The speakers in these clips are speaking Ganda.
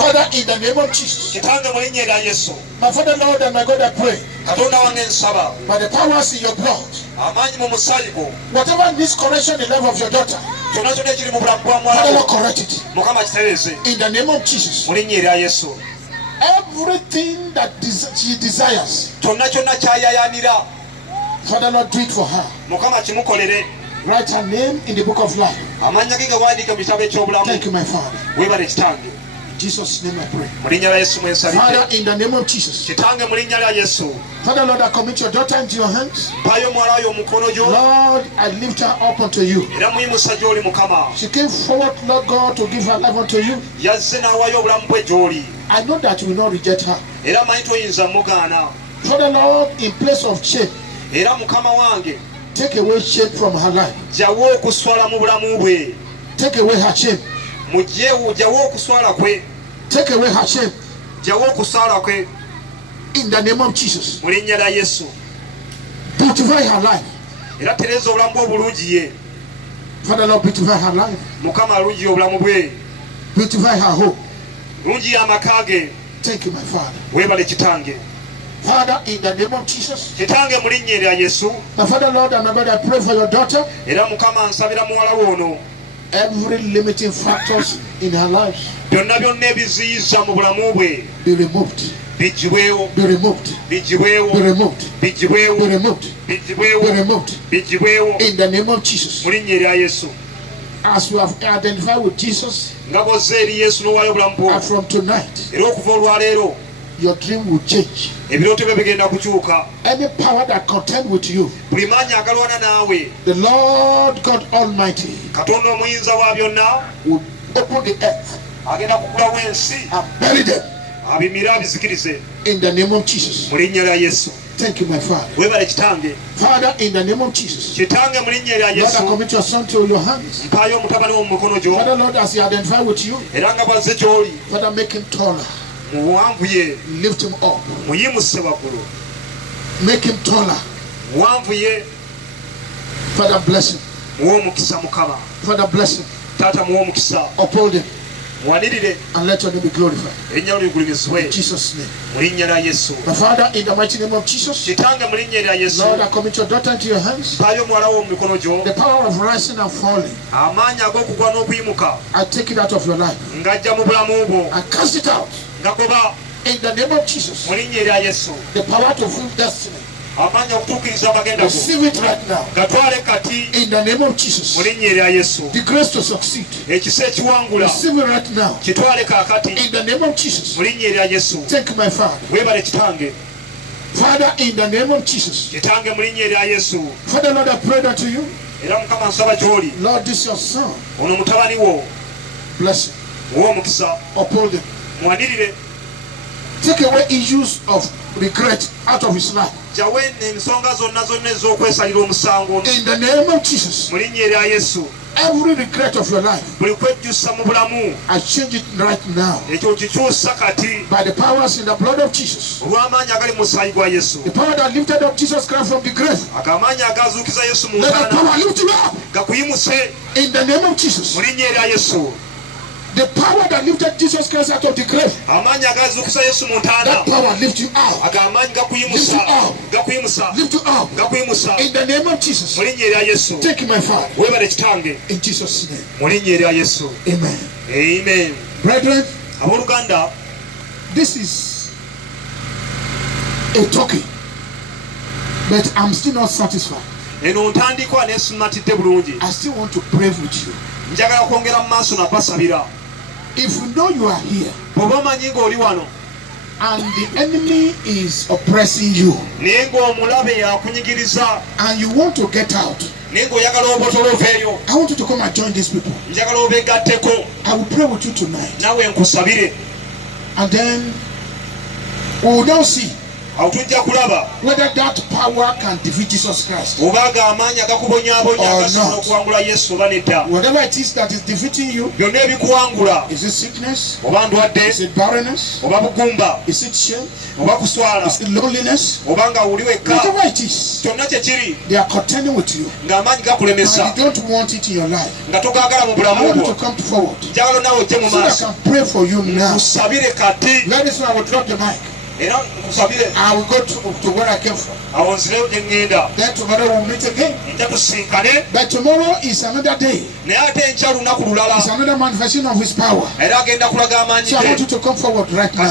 Father, in the name of Jesus, my Father, Lord, and my God, I pray, by the powers in your blood, whatever needs correction in the life of your daughter, Father, Lord, correct it. In the name of Jesus, everything that she desires, Father, Lord, do it for her. Write her name in the book of life. Thank you, my Father. In Jesus' name I pray. Father, in the name of Jesus. Father, Lord, I commit your daughter into your hands. Lord, I lift her up unto you. She came forward, Lord God, to give her life unto you. I know that you will not reject her. Father, Lord, in place of shame, take away shame from her life. Take away her shame. Take away her shame. In the name of Jesus. Beautify her life. Father, Lord, beautify her life. Beautify her hope. Thank you, my Father. Father, in the name of Jesus. My Father, Lord, and my God, I pray for your daughter. Every limiting factors in her life be removed. Be removed. Be removed. Be removed. Be removed. Be removed. In the name of Jesus. As you have identified with Jesus, and from tonight, your dream will change. Any power that contend with you, the Lord God Almighty will open the earth and bury them. In the name of Jesus. Thank you, my Father. Father, in the name of Jesus, Lord, I commit your son to your hands. Father, Lord, as he identify with you, Father, make him taller. Lift him up. Make him taller. Father, bless him. Father, bless him. Uphold him. And let your name be glorified. In Jesus' name. My Father, in the mighty name of Jesus, Lord, I commit your daughter into your hands. The power of rising and falling, I take it out of your life. I cast it out. In the name of Jesus. The power to fulfill destiny, receive it right now. In the name of Jesus. The grace to succeed, receive it right now. In the name of Jesus. Thank you, my Father. Father, in the name of Jesus. Father, Lord, I pray that to you. Lord, this is your son. Bless him. Uphold him. Take away issues of regret out of his life. In the name of Jesus. Every regret of your life, I change it right now. By the powers in the blood of Jesus. The power that lifted up Jesus Christ from the grave, let that power lift you up. In the name of Jesus. The power that lifted Jesus Christ out of the grave, that power lift you out. Lift you up. In the name of Jesus. Thank you, my Father. In Jesus' name. Amen. Amen. Brethren, this is a talking, but I'm still not satisfied. I still want to pray with you. If you know you are here and the enemy is oppressing you and you want to get out, I want you to come and join these people. I will pray with you tonight, and then we will now see whether that power can defeat Jesus Christ or not. Whatever it is that is defeating you, is it sickness? Is it barrenness? Is it shame? Is it loneliness? Whatever it is, they are contending with you, and you don't want it in your life. I want you to come forward so that I can pray for you now. Very soon I will drop the mic. I will go to where I came from. Then tomorrow we'll meet again. But tomorrow is another day. It's another manifestation of His power. So I want you to come forward right now.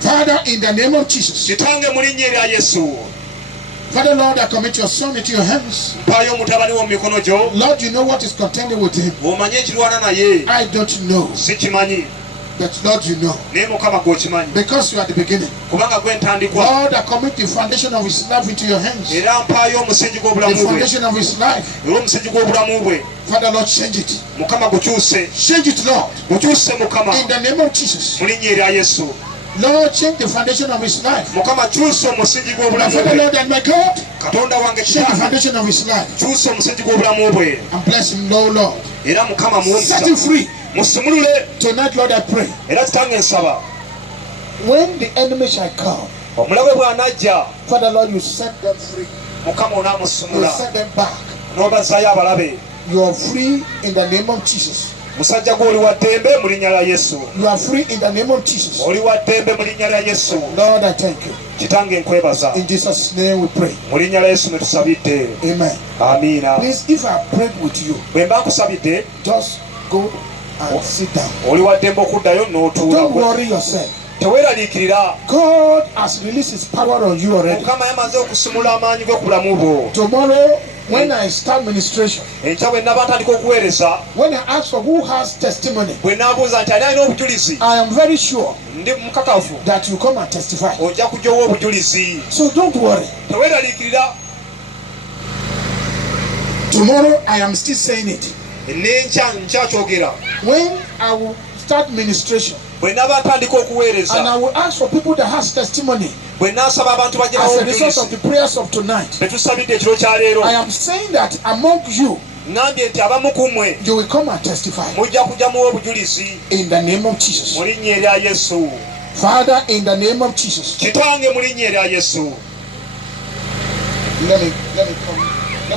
Father, in the name of Jesus. Father, Lord, I commit your son into your hands. Lord, you know what is contending with him. I don't know. But Lord, you know. Because you are the beginning. Lord, I commit the foundation of his life into your hands. The foundation of his life. Father, Lord, change it. Change it, Lord. In the name of Jesus. Lord, change the foundation of his life. My Father, Lord, and my God, change the foundation of his life. And bless him, Lord. Set him free. Tonight, Lord, I pray. When the enemy shall come, Father, Lord, you set them free. You set them back. You are free in the name of Jesus. You are free in the name of Jesus. Lord, I thank you. In Jesus' name we pray. Amen. Please, if I prayed with you, just go and sit down. Don't worry yourself. God has released his power on you already. Tomorrow, when I start ministration, when I ask for who has testimony, I am very sure that you come and testify. So don't worry. Tomorrow I am still saying it. When I will start ministration, and I will ask for people that has testimony as a result of the prayers of tonight, I am saying that among you, you will come and testify in the name of Jesus. Father, in the name of Jesus, let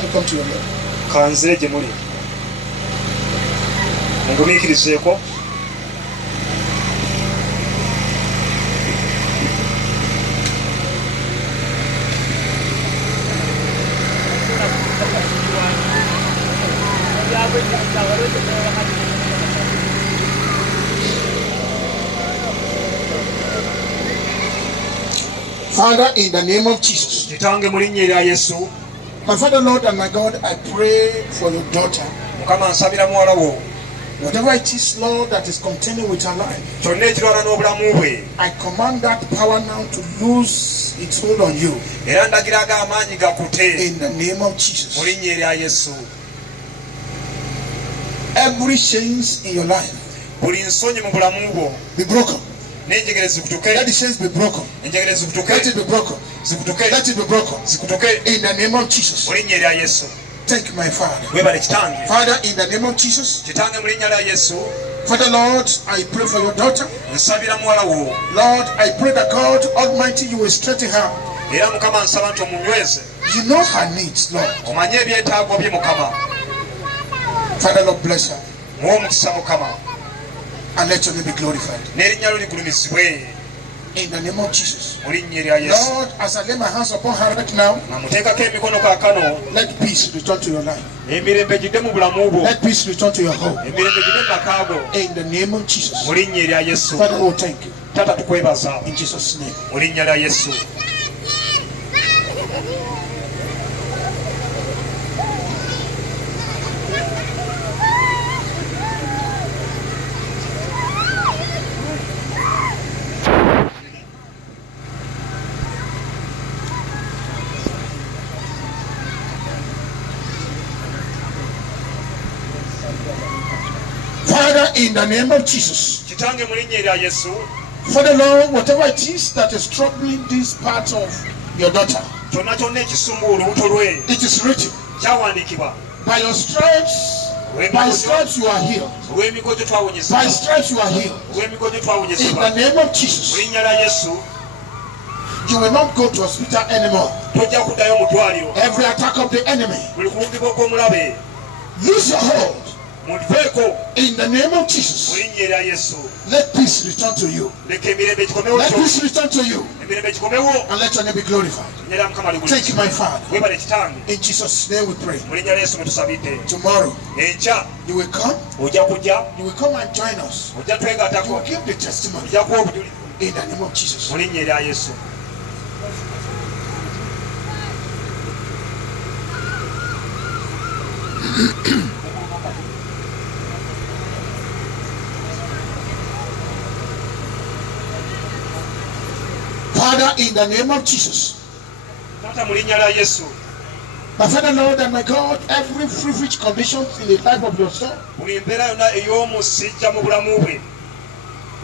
me come to your level. Father, in the name of Jesus, my Father, Lord, and my God, I pray for your daughter. Whatever it is, Lord, that is contending with her life, I command that power now to lose its hold on you. In the name of Jesus. Every chains in your life be broken. Let the chains be broken. Let it be broken. Let it be broken. In the name of Jesus. Thank you, my Father. Father, in the name of Jesus. Father, Lord, I pray for your daughter. Lord, I pray that God Almighty, you will strengthen her. You know her needs, Lord. Father, Lord, bless her. And let your name be glorified. In the name of Jesus. Lord, as I lay my hands upon her right now, let peace return to your life. Let peace return to your home. In the name of Jesus. Father, oh, thank you. In Jesus' name. Father, in the name of Jesus, Father Lord, whatever it is that is troubling this part of your daughter, it is written. By your stripes you are healed. By stripes you are healed. In the name of Jesus. You will not go to hospital anymore. Every attack of the enemy, lose your hold. In the name of Jesus. Let peace return to you. Let peace return to you. And let your name be glorified. Thank you, my Father. In Jesus' name we pray. Tomorrow you will come. You will come and join us. You will give the testimony. In the name of Jesus. Father, in the name of Jesus. My Father, Lord, and my God, every privileged condition in the life of your son,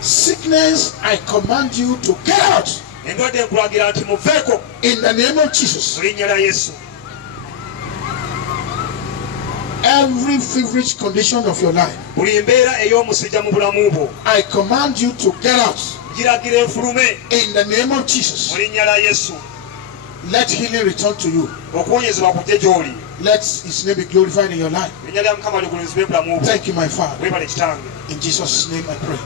sickness, I command you to get out. In the name of Jesus. Every privileged condition of your life, I command you to get out. In the name of Jesus. Let healing return to you. Let his name be glorified in your life. Thank you, my Father. In Jesus' name I pray.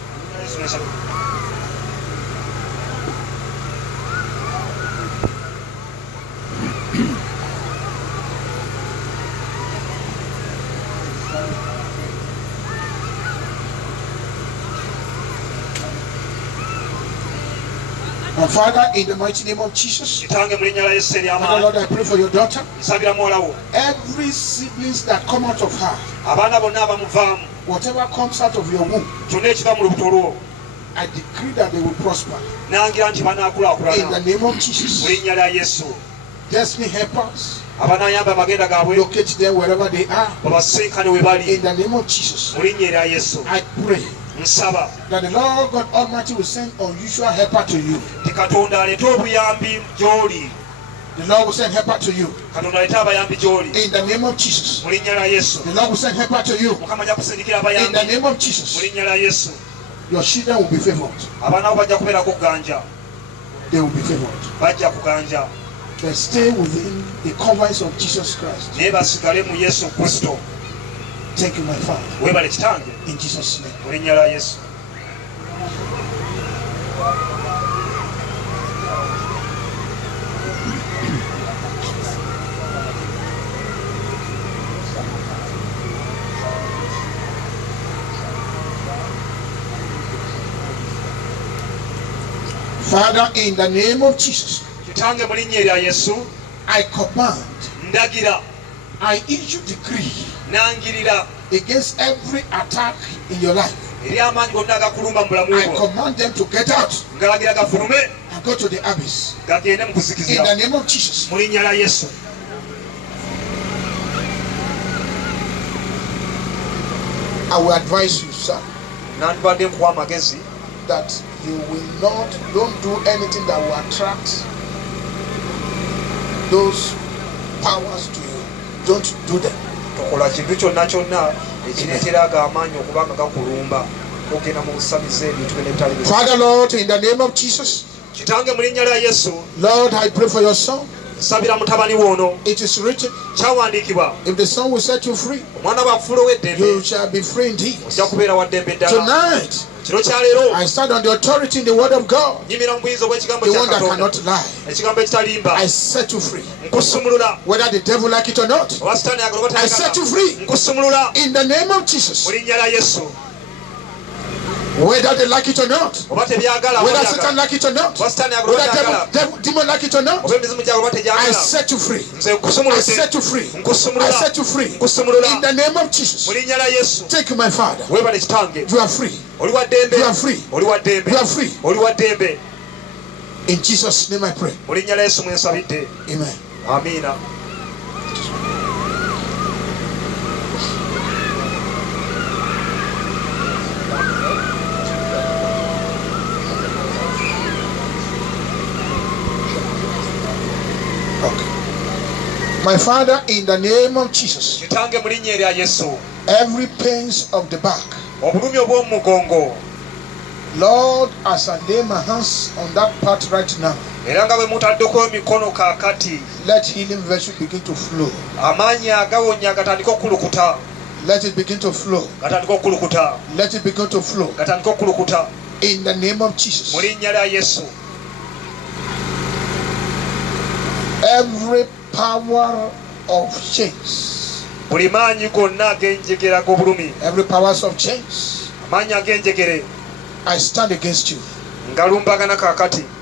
And Father, in the mighty name of Jesus, Father Lord, I pray for your daughter. Every siblings that come out of her, whatever comes out of your womb, I decree that they will prosper. In the name of Jesus. Destiny helpers, locate them wherever they are. In the name of Jesus, I pray that the Lord God Almighty will send unusual helper to you. The Lord will send helper to you. In the name of Jesus. The Lord will send helper to you. In the name of Jesus. Your children will be favored. They will be favored. They stay within the confines of Jesus Christ. Thank you, my Father. In Jesus' name. Father, in the name of Jesus, I command, I issue decree against every attack in your life. I command them to get out and go to the abyss. In the name of Jesus. I will advise you, sir, that you will don't do anything that will attract those powers to you. Don't do them. Father Lord, in the name of Jesus, Lord, I pray for your son. It is written, if the son will set you free, you shall be free indeed. Tonight, I stand on the authority in the word of God, the one that cannot lie. I set you free. Whether the devil like it or not, I set you free. In the name of Jesus. Whether they like it or not, whether Satan like it or not, whether demon like it or not, I set you free. I set you free. I set you free. In the name of Jesus. Thank you, my Father. You are free. You are free. You are free. In Jesus' name I pray. Amen. Amina. My Father, in the name of Jesus, every pains of the back, Lord, as I lay my hands on that part right now, let healing virtue begin to flow. Let it begin to flow. Let it begin to flow. In the name of Jesus. Every power of chains. Every powers of chains. I stand against you.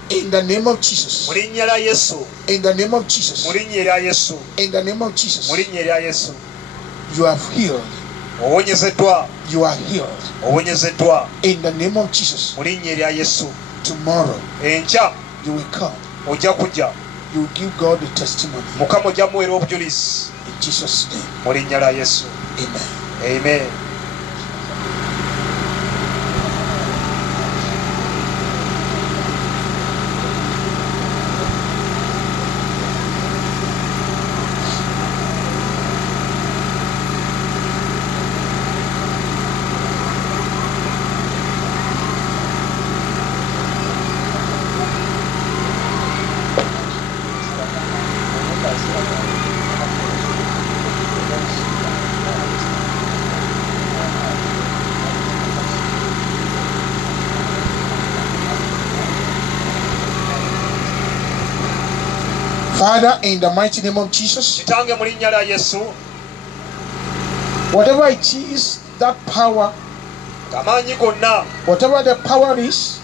In the name of Jesus. In the name of Jesus. In the name of Jesus. You are healed. You are healed. In the name of Jesus. Tomorrow you will come. You will give God the testimony. In Jesus' name. Amen. Amen. Father, in the mighty name of Jesus, whatever it is, that power, whatever the power is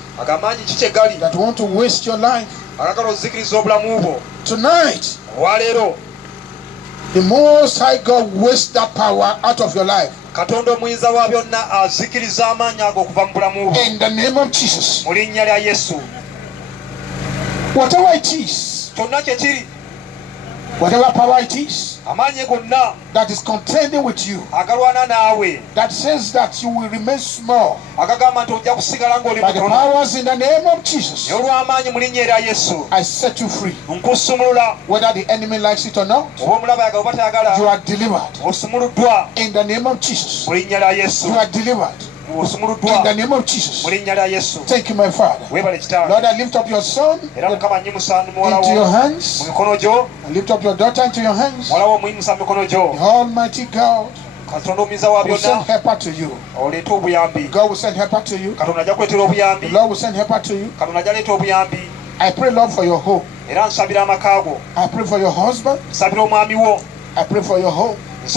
that want to waste your life, tonight, the Most High God wastes that power out of your life. In the name of Jesus, whatever it is, whatever power it is that is contending with you, that says that you will remain small, by the powers in the name of Jesus, I set you free. Whether the enemy likes it or not, you are delivered. In the name of Jesus, you are delivered. In the name of Jesus. Thank you, my Father. Lord, I lift up your son into your hands. I lift up your daughter into your hands. The Almighty God will send help to you. God will send help to you. The Lord will send help to you. I pray, Lord, for your home. I pray for your husband. I pray for your home. I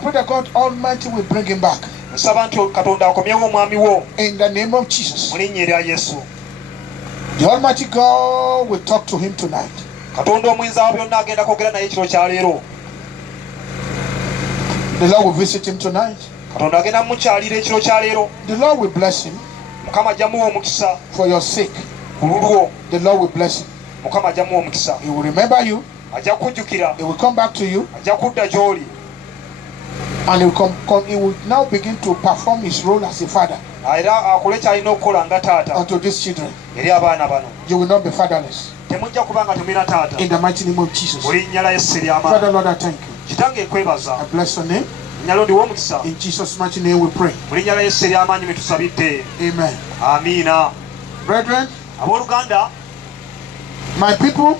pray that God Almighty will bring him back. In the name of Jesus. The Almighty God will talk to him tonight. The Lord will visit him tonight. The Lord will bless him for your sake. The Lord will bless him. He will remember you. He will come back to you. And he will now begin to perform his role as a father unto these children. You will not be fatherless. In the mighty name of Jesus. Father, Lord, I thank you. I bless your name. In Jesus' mighty name we pray. Amen. Brethren, my people,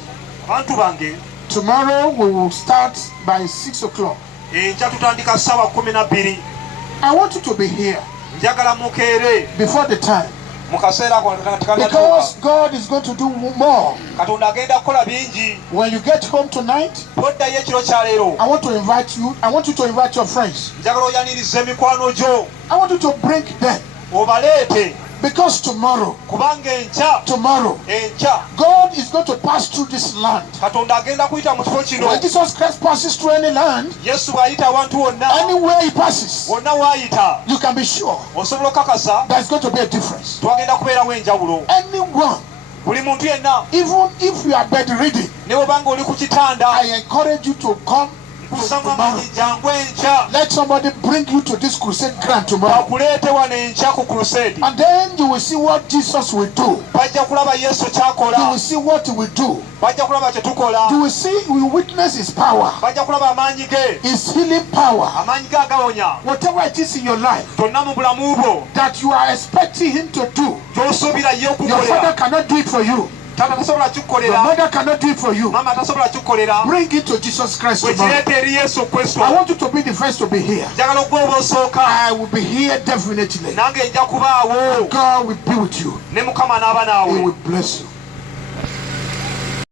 tomorrow we will start by 6 o'clock. I want you to be here before the time, because God is going to do more. When you get home tonight, I want to invite you. I want you to invite your friends. I want you to bring them. Because tomorrow, God is going to pass through this land. When Jesus Christ passes through any land, anywhere he passes, you can be sure there's going to be a difference. Anyone, even if you are bedridden, I encourage you to come tomorrow. Let somebody bring you to this crusade ground tomorrow. And then you will see what Jesus will do. You will see what he will do. You will see, you will witness his power, his healing power. Whatever it is in your life that you are expecting him to do, your father cannot do it for you. Your mother cannot do it for you. Bring it to Jesus Christ tomorrow. I want you to be the first to be here. I will be here definitely. And God will be with you. He will bless you.